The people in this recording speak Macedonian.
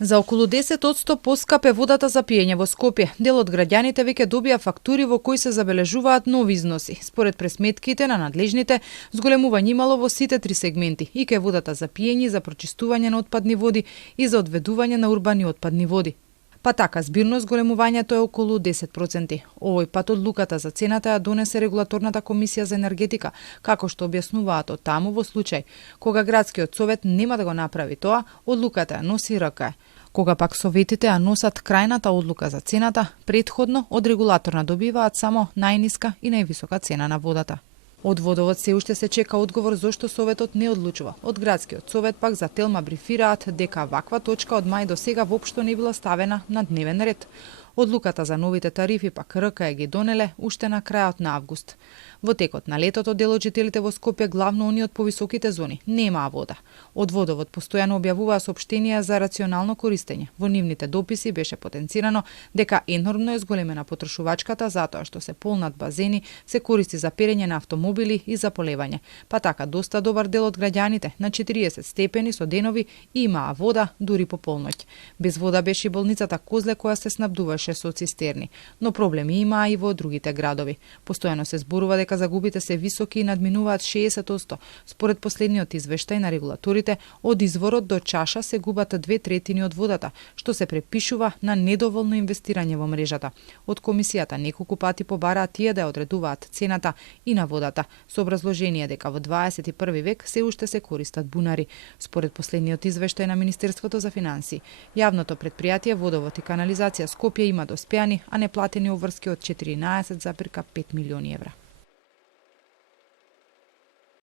За околу 10% поскап е водата за пиење во Скопје. Дел од граѓаните веќе добија фактури во кои се забележуваат нови износи. Според пресметките на надлежните, зголемување имало во сите три сегменти: и кај водата за пиење, за прочистување на отпадни води и за одведување на урбани отпадни води. Па така, збирно зголемувањето е околу 10%. Овој пат одлуката за цената ја донесе регулаторната комисија за енергетика, како што објаснуваат од таму во случај кога градскиот совет нема да го направи тоа, одлуката ја носи РК. Кога пак советите ја носат крајната одлука за цената, претходно од регулаторна добиваат само најниска и највисока цена на водата. Од водовод се уште се чека одговор зошто советот не одлучува. Од градскиот совет пак за Телма брифираат дека ваква точка од мај до сега воопшто не била ставена на дневен ред. Одлуката за новите тарифи пак РК ги донеле уште на крајот на август. Во текот на летото дел од жителите во Скопје, главно оние од повисоките зони, немаа вода. Од водовод постојано објавуваа соопштенија за рационално користење. Во нивните дописи беше потенцирано дека енормно е зголемена потрошувачката затоа што се полнат базени, се користи за перење на автомобили и за полевање. Па така доста добар дел од граѓаните на 40 степени со денови имаа вода дури по полноќ. Без вода беше и болницата Козле која се снабдуваше со цистерни, но проблеми имаа и во другите градови. Постојано се зборува дека загубите се високи и надминуваат 60%. Според последниот извештај на регулаторите, од изворот до чаша се губат 2/3 од водата, што се препишува на недоволно инвестирање во мрежата. Од комисијата неколку пати побараат тие да ја одредуваат цената и на водата, со образложение дека во 21 век се уште се користат бунари. Според последниот извештај на Министерството за финансии, јавното претпријатие Водовод и канализација Скопје има доспеани, а неплатени обврски од 14,5 милиони евра.